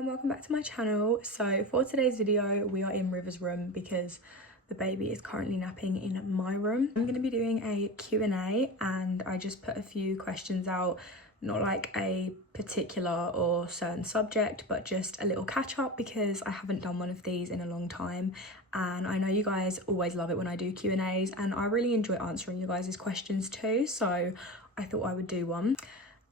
and welcome back to my channel. So for today's video we are in River's room because the baby is currently napping in my room. I'm going to be doing a Q&A and I just put a few questions out, not like a particular or certain subject, but just a little catch up because I haven't done one of these in a long time, and I know you guys always love it when I do Q&As and I really enjoy answering you guys' questions too, so I thought I would do one.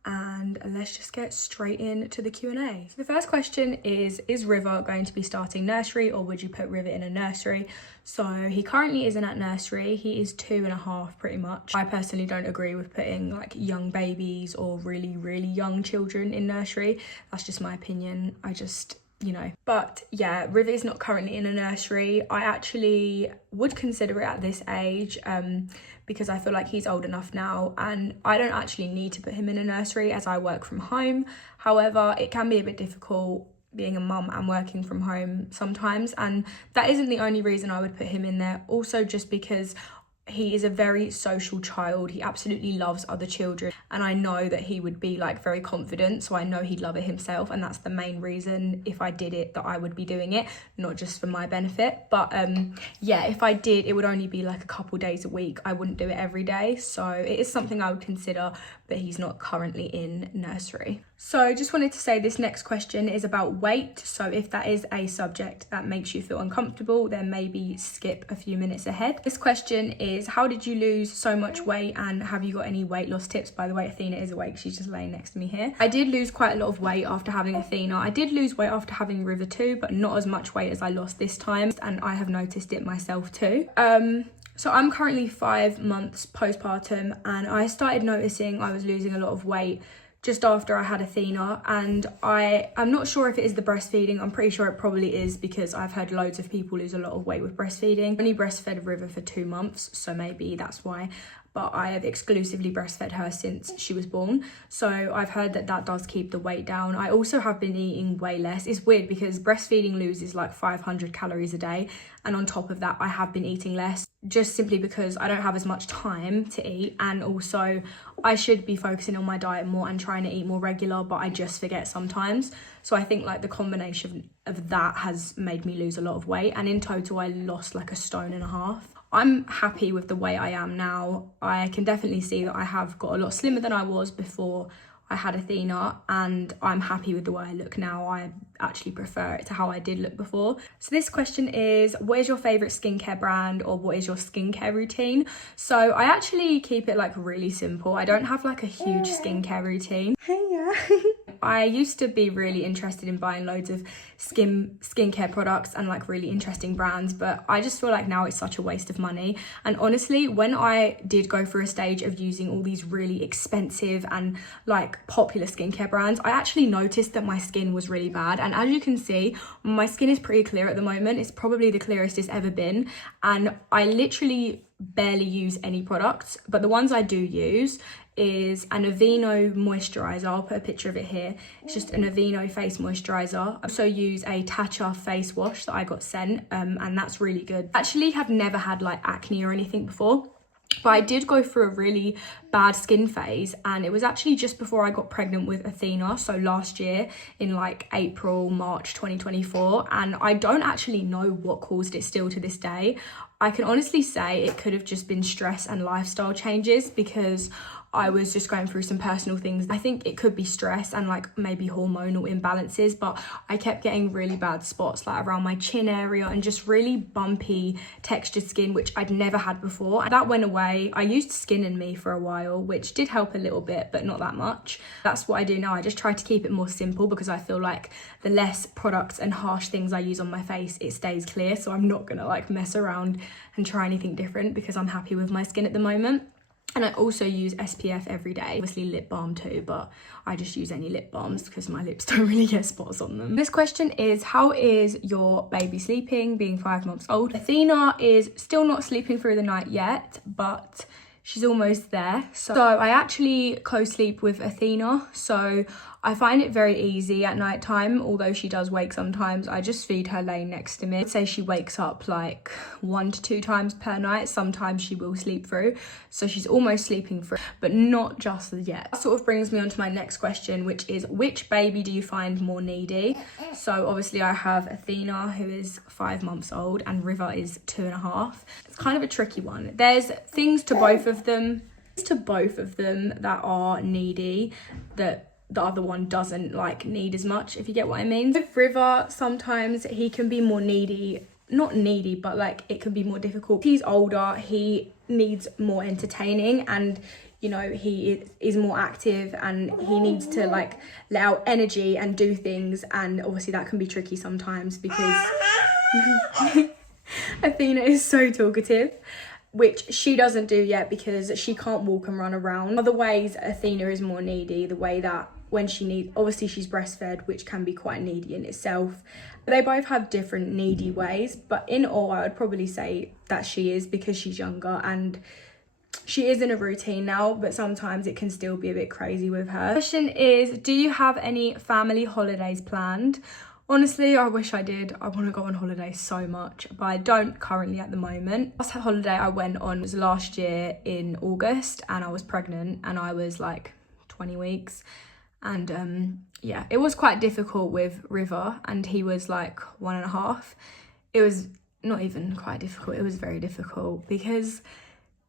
And let's just get straight into the Q&A. So the first question is River going to be starting nursery, or would you put River in a nursery? So he currently isn't at nursery. He is 2.5 pretty much. I personally don't agree with putting like young babies or really young children in nursery. That's just my opinion. But yeah, River is not currently in a nursery. I actually would consider it at this age because I feel like he's old enough now and I don't actually need to put him in a nursery as I work from home. However, it can be a bit difficult being a mum and working from home sometimes, and that isn't the only reason I would put him in there. Also just because he is a very social child. He absolutely loves other children, and I know that he would be like very confident, so I know he'd love it himself, and that's the main reason if I did it that I would be doing it, not just for my benefit. But yeah, if I did, it would only be like a couple days a week. I wouldn't do it every day, so it is something I would consider, but he's not currently in nursery. So just wanted to say this next question is about weight. So if that is a subject that makes you feel uncomfortable, then maybe skip a few minutes ahead. This question is, how did you lose so much weight and have you got any weight loss tips? By the way, Athena is awake. She's just laying next to me here. I did lose quite a lot of weight after having Athena. I did lose weight after having River too, but not as much weight as I lost this time. And I have noticed it myself too. So I'm currently 5 months postpartum and I started noticing I was losing a lot of weight just after I had Athena, and I'm not sure if it is the breastfeeding. I'm pretty sure it probably is because I've heard loads of people lose a lot of weight with breastfeeding. I only breastfed River for 2 months, so maybe that's why, but I have exclusively breastfed her since she was born, so I've heard that that does keep the weight down. I also have been eating way less. It's weird because breastfeeding loses like 500 calories a day, and on top of that I have been eating less just simply because I don't have as much time to eat, and also I should be focusing on my diet more and trying to eat more regular, but I just forget sometimes. So I think like the combination of that has made me lose a lot of weight, and in total I lost like 1.5 stone. I'm happy with the way I am now. I can definitely see that I have got a lot slimmer than I was before I had Athena, and I'm happy with the way I look now. I actually prefer it to how I did look before. So this question is, what is your favourite skincare brand, or what is your skincare routine? So I actually keep it like really simple. I don't have like a huge skincare routine. I used to be really interested in buying loads of skincare products and like really interesting brands, but I just feel like now it's such a waste of money. And honestly, when I did go through a stage of using all these really expensive and like popular skincare brands, I actually noticed that my skin was really bad. And as you can see, my skin is pretty clear at the moment. It's probably the clearest it's ever been, and I literally barely use any products, but the ones I do use is an Aveeno moisturizer. I'll put a picture of it here. It's just an Aveeno face moisturizer. I also use a Tatcha face wash that I got sent, and that's really good. Actually have never had like acne or anything before, but I did go through a really bad skin phase, and it was actually just before I got pregnant with Athena, so last year in like April, March 2024, and I don't actually know what caused it still to this day. I can honestly say it could have just been stress and lifestyle changes because I was just going through some personal things. I think it could be stress and like maybe hormonal imbalances, but I kept getting really bad spots like around my chin area and just really bumpy textured skin, which I'd never had before. And that went away. I used Skin and Me for a while, which did help a little bit, but not that much. That's what I do now. I just try to keep it more simple because I feel like the less products and harsh things I use on my face, it stays clear. So I'm not gonna like mess around and try anything different because I'm happy with my skin at the moment. And I also use SPF every day, obviously lip balm too, but I just use any lip balms because my lips don't really get spots on them. This question is, how is your baby sleeping, being 5 months old? Athena is still not sleeping through the night yet, but she's almost there. So I actually co-sleep with Athena, so I find it very easy at night time, although she does wake sometimes. I just feed her laying next to me. I'd say she wakes up like 1 to 2 times per night. Sometimes she will sleep through, so she's almost sleeping through, but not just yet. That sort of brings me on to my next question, which is, which baby do you find more needy? So obviously I have Athena, who is 5 months old, and River is 2.5. It's kind of a tricky one. There's things to both of them that are needy that the other one doesn't like need as much, if you get what I mean. With River, sometimes he can be more needy, not needy, but like it can be more difficult. He's older, he needs more entertaining, and you know, he is more active, and he needs to like let out energy and do things, and obviously that can be tricky sometimes because Athena is so talkative, which she doesn't do yet because she can't walk and run around. Other ways Athena is more needy, the way that when she needs, obviously she's breastfed, which can be quite needy in itself. They both have different needy ways, but in all I would probably say that she is, because she's younger and she is in a routine now, but sometimes it can still be a bit crazy with her. Question is, do you have any family holidays planned? Honestly, I wish I did. I want to go on holiday so much, but I don't currently at the moment. Last holiday I went on was last year in August, and I was pregnant, and I was like 20 weeks. And yeah, it was quite difficult with River, and he was like 1.5. It was not even quite difficult, it was very difficult because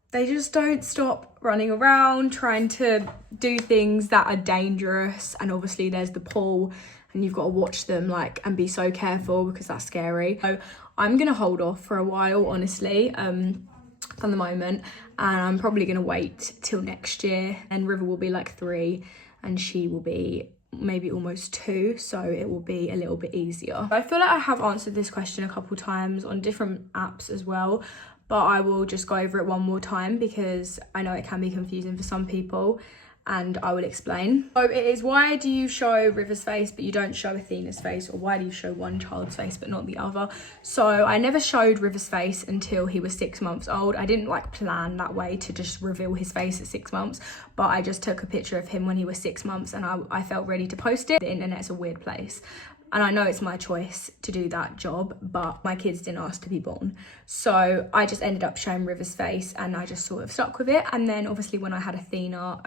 they just don't stop running around trying to do things that are dangerous. And obviously there's the pool, and you've got to watch them like and be so careful because that's scary. So I'm gonna hold off for a while, honestly, from the moment, and I'm probably gonna wait till next year. And River will be like 3 and she will be maybe almost 2, so it will be a little bit easier. I feel like I have answered this question a couple times on different apps as well, but I will just go over it one more time because I know it can be confusing for some people, and I will explain. So it is, why do you show River's face but you don't show Athena's face, or why do you show one child's face but not the other? So I never showed River's face until he was 6 months old. I didn't like plan that way to just reveal his face at 6 months, but I just took a picture of him when he was 6 months, and I felt ready to post it. The internet's a weird place, and I know it's my choice to do that job, but my kids didn't ask to be born. So I just ended up showing River's face, and I just sort of stuck with it. And then obviously when I had Athena,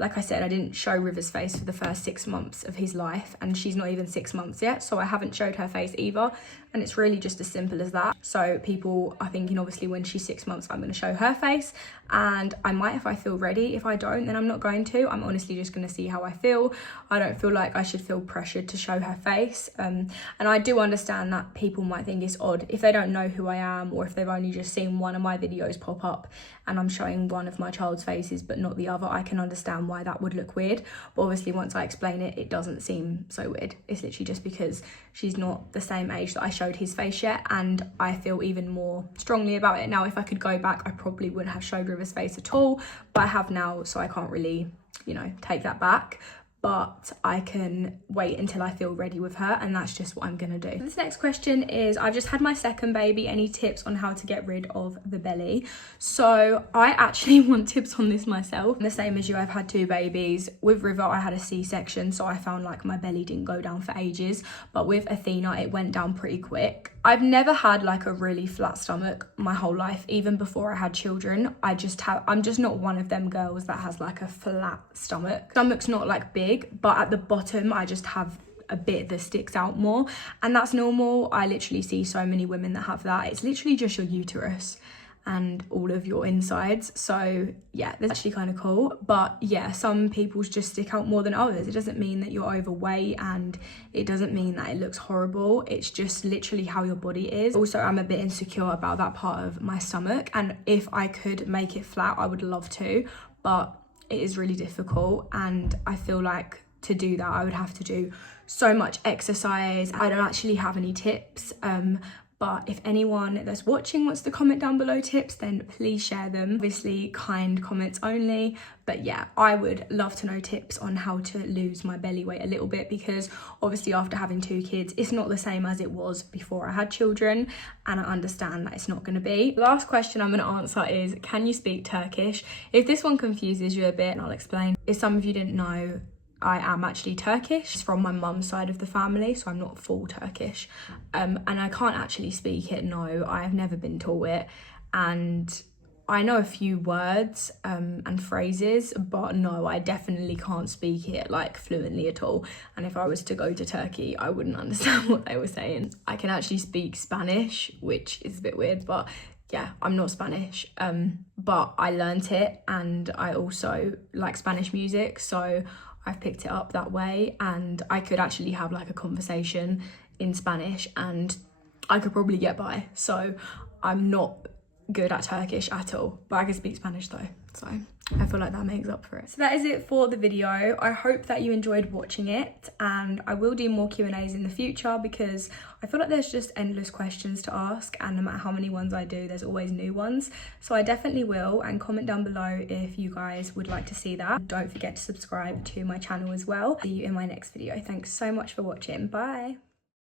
like I said, I didn't show River's face for the first 6 months of his life, and she's not even 6 months yet, so I haven't showed her face either. And it's really just as simple as that. So people are thinking, obviously when she's 6 months, I'm going to show her face, and I might if I feel ready. If I don't, then I'm not going to. I'm honestly just going to see how I feel. I don't feel like I should feel pressured to show her face. And I do understand that people might think it's odd if they don't know who I am, or if they've only just seen one of my videos pop up and I'm showing one of my child's faces but not the other. I can understand why that would look weird, but obviously once I explain it, it doesn't seem so weird. It's literally just because she's not the same age that I showed his face yet, and I feel even more strongly about it now. If I could go back, I probably wouldn't have showed River's face at all, but I have now, so I can't really, you know, take that back. But I can wait until I feel ready with her, and that's just what I'm gonna do. This next question is, I've just had my second baby, any tips on how to get rid of the belly? So I actually want tips on this myself. The same as you, I've had 2 babies. With River, I had a C-section, so I found like my belly didn't go down for ages, but with Athena, it went down pretty quick. I've never had like a really flat stomach my whole life, even before I had children. I'm just not one of them girls that has like a flat stomach. Stomach's not like big, but at the bottom I just have a bit that sticks out more, and that's normal. I literally see so many women that have that. It's literally just your uterus and all of your insides. So yeah, that's actually kind of cool. But yeah, some people's just stick out more than others. It doesn't mean that you're overweight, and it doesn't mean that it looks horrible. It's just literally how your body is. Also, I'm a bit insecure about that part of my stomach, and if I could make it flat, I would love to, but it is really difficult, and I feel like to do that I would have to do so much exercise. I don't actually have any tips, but if anyone that's watching wants to comment down below tips, then please share them. Obviously kind comments only, but yeah, I would love to know tips on how to lose my belly weight a little bit, because obviously after having 2 kids, it's not the same as it was before I had children, and I understand that it's not going to be. The last question I'm going to answer is, can you speak Turkish? If this one confuses you a bit, I'll explain. If some of you didn't know, I am actually Turkish. It's from my mum's side of the family, so I'm not full Turkish. And I can't actually speak it, no, I have never been taught it. And I know a few words and phrases, but no, I definitely can't speak it like fluently at all. And if I was to go to Turkey, I wouldn't understand what they were saying. I can actually speak Spanish, which is a bit weird, but yeah, I'm not Spanish, but I learnt it, and I also like Spanish music, so I've picked it up that way, and I could actually have like a conversation in Spanish and I could probably get by. So I'm not good at Turkish at all, but I can speak Spanish though, so I feel like that makes up for it. So that is it for the video. I hope that you enjoyed watching it, and I will do more Q&As in the future because I feel like there's just endless questions to ask, and no matter how many ones I do, there's always new ones. So I definitely will, and comment down below if you guys would like to see that. Don't forget to subscribe to my channel as well. See you in my next video. Thanks so much for watching. Bye.